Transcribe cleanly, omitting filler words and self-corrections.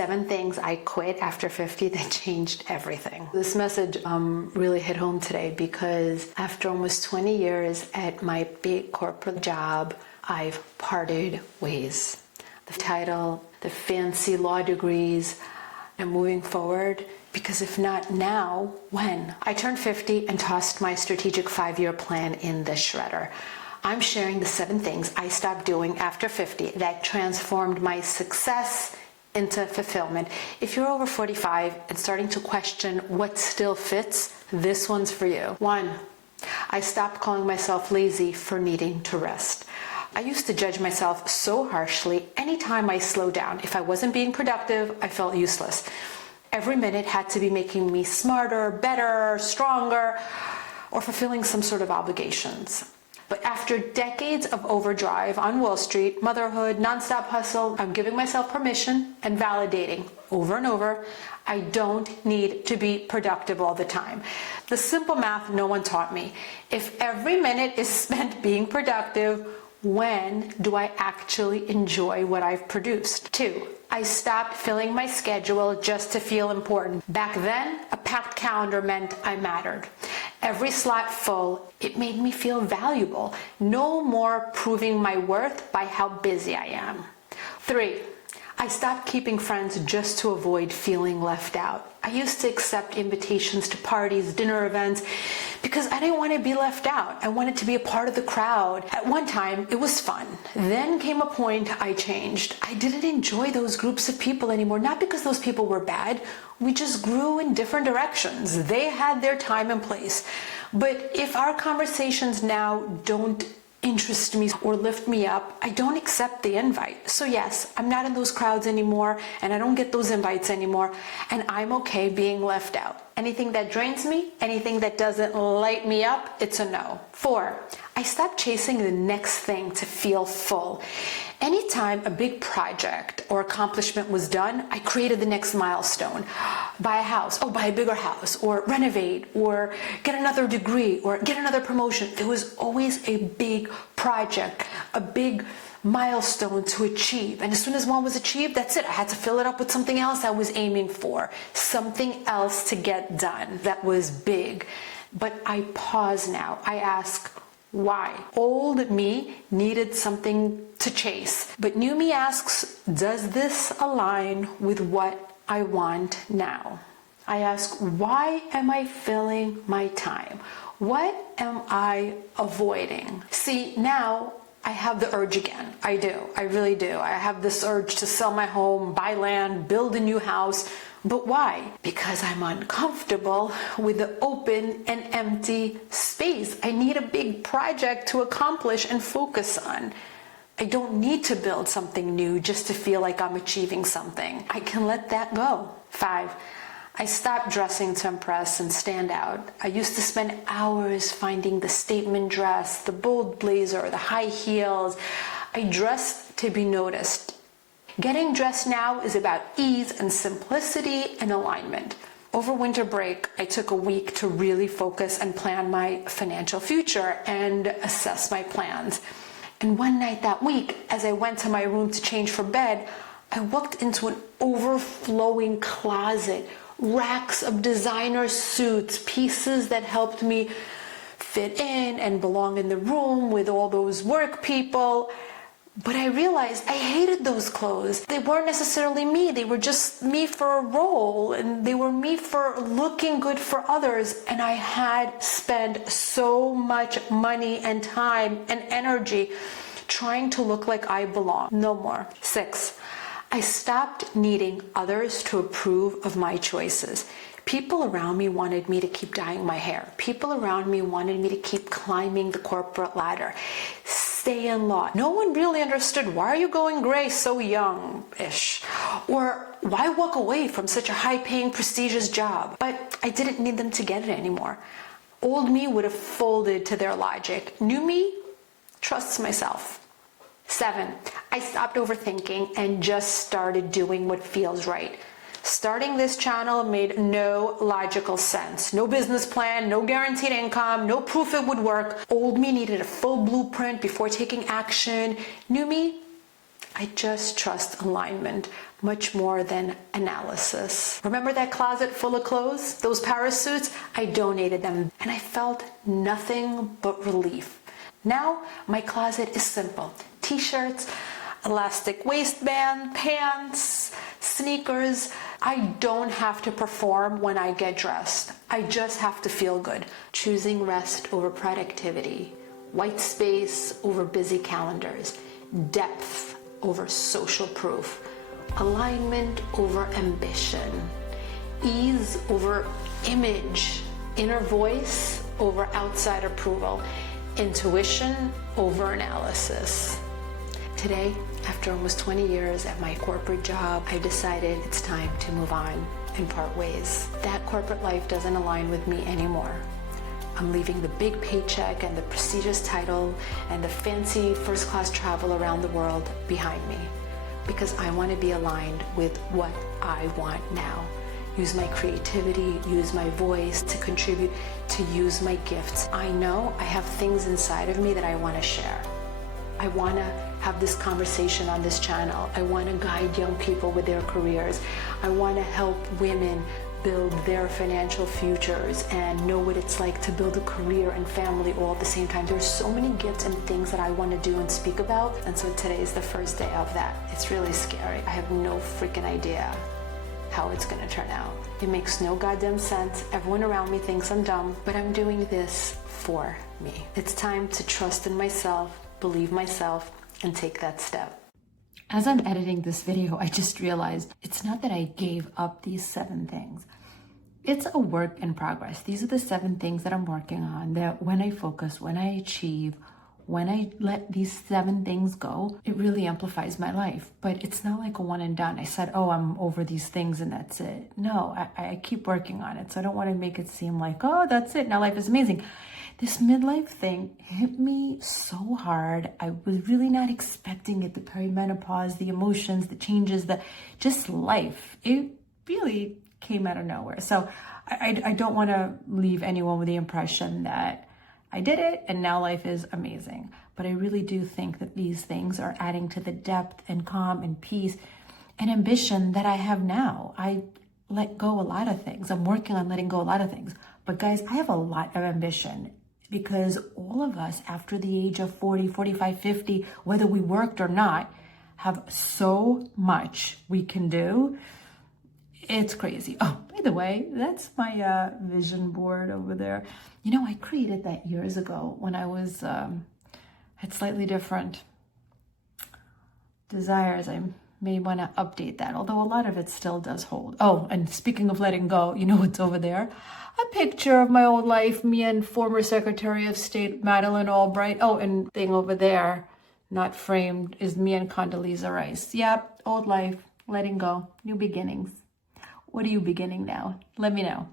7 things I quit after 50 that changed everything. This message really hit home today because after almost 20 years at my big corporate job, I've parted ways. The title, the fancy law degrees, and moving forward, because if not now, when? I turned 50 and tossed my strategic 5-year plan in the shredder. I'm sharing the 7 things I stopped doing after 50 that transformed my success into fulfillment. If you're over 45 and starting to question what still fits, this one's for you. 1, I stopped calling myself lazy for needing to rest. I used to judge myself so harshly. Anytime I slowed down, if I wasn't being productive, I felt useless. Every minute had to be making me smarter, better, stronger, or fulfilling some sort of obligations. But after decades of overdrive on Wall Street, motherhood, nonstop hustle, I'm giving myself permission and validating over and over, I don't need to be productive all the time. The simple math no one taught me. If every minute is spent being productive, when do I actually enjoy what I've produced? 2, I stopped filling my schedule just to feel important. Back then, a packed calendar meant I mattered. Every slot full, it made me feel valuable. No more proving my worth by how busy I am. 3, I stopped keeping friends just to avoid feeling left out. I used to accept invitations to parties, dinner events, because I didn't want to be left out. I wanted to be a part of the crowd. At one time, it was fun. Then came a point I changed. I didn't enjoy those groups of people anymore, not because those people were bad. We just grew in different directions. They had their time and place. But if our conversations now don't interest me or lift me up, I don't accept the invite. So yes, I'm not in those crowds anymore, and I don't get those invites anymore, and I'm okay being left out. Anything that drains me, anything that doesn't light me up, it's a no. 4, I stopped chasing the next thing to feel full. Anytime a big project or accomplishment was done, I created the next milestone. Buy a house, buy a bigger house, or renovate, or get another degree, or get another promotion. There was always a big project, a big milestone to achieve. And as soon as one was achieved, that's it. I had to fill it up with something else I was aiming for, something else to get done that was big. But I pause now. I ask, why? Old me needed something to chase, but new me asks, does this align with what I want now? I ask, why am I filling my time? What am I avoiding? See, now I have the urge again. I do. I really do. I have this urge to sell my home, buy land, build a new house. But why? Because I'm uncomfortable with the open and empty space. I need a big project to accomplish and focus on. I don't need to build something new just to feel like I'm achieving something. I can let that go. 5, I stopped dressing to impress and stand out. I used to spend hours finding the statement dress, the bold blazer, the high heels. I dressed to be noticed. Getting dressed now is about ease and simplicity and alignment. Over winter break, I took a week to really focus and plan my financial future and assess my plans. And one night that week, as I went to my room to change for bed, I walked into an overflowing closet, racks of designer suits, pieces that helped me fit in and belong in the room with all those work people. But I realized I hated those clothes. They weren't necessarily me. They were just me for a role, and they were me for looking good for others. And I had spent so much money and time and energy trying to look like I belong. No more. 6, I stopped needing others to approve of my choices. People around me wanted me to keep dyeing my hair. People around me wanted me to keep climbing the corporate ladder, stay in law. No one really understood, why are you going gray so young-ish? Or why walk away from such a high-paying, prestigious job? But I didn't need them to get it anymore. Old me would have folded to their logic. New me trusts myself. 7, I stopped overthinking and just started doing what feels right. Starting this channel made no logical sense. No business plan, no guaranteed income, no proof it would work. Old me needed a full blueprint before taking action. New me, I just trust alignment. much more than analysis. Remember that closet full of clothes? Those parasuits? I donated them and I felt nothing but relief. Now my closet is simple. T-shirts, elastic waistband, pants, sneakers. I don't have to perform when I get dressed. I just have to feel good. Choosing rest over productivity, white space over busy calendars, depth over social proof, alignment over ambition, ease over image, inner voice over outside approval, intuition over analysis. Today, after almost 20 years at my corporate job, I decided it's time to move on and part ways. That corporate life doesn't align with me anymore. I'm leaving the big paycheck and the prestigious title and the fancy first-class travel around the world behind me because I want to be aligned with what I want now. Use my creativity, use my voice to contribute, to use my gifts. I know I have things inside of me that I want to share. I want to have this conversation on this channel. I want to guide young people with their careers. I want to help women build their financial futures and know what it's like to build a career and family all at the same time. There's so many gifts and things that I want to do and speak about. And so today is the first day of that. It's really scary. I have no freaking idea how it's going to turn out. It makes no goddamn sense. Everyone around me thinks I'm dumb, but I'm doing this for me. It's time to trust in myself, believe myself, and take that step. As I'm editing this video, I just realized it's not that I gave up these 7 things. It's a work in progress. These are the 7 things that I'm working on, that when I focus, when I achieve, when I let these 7 things go, it really amplifies my life. But it's not like a one and done. I said, oh, I'm over these things and that's it. No, I keep working on it. So I don't want to make it seem like, oh, that's it. Now life is amazing. This midlife thing hit me so hard. I was really not expecting it. The perimenopause, the emotions, the changes, just life. It really came out of nowhere. So I don't want to leave anyone with the impression that I did it and now life is amazing. But I really do think that these things are adding to the depth and calm and peace and ambition that I have now. I let go a lot of things. I'm working on letting go a lot of things. But guys, I have a lot of ambition. Because all of us after the age of 40, 45, 50, whether we worked or not, have so much we can do. It's crazy. Oh, by the way, that's my vision board over there. You know, I created that years ago when I was, had slightly different desires. I may want to update that, although a lot of it still does hold. Oh, and speaking of letting go, you know what's over there? A picture of my old life, me and former Secretary of State Madeleine Albright. Oh, and thing over there, not framed, is me and Condoleezza Rice. Yep, old life, letting go, new beginnings. What are you beginning now? Let me know.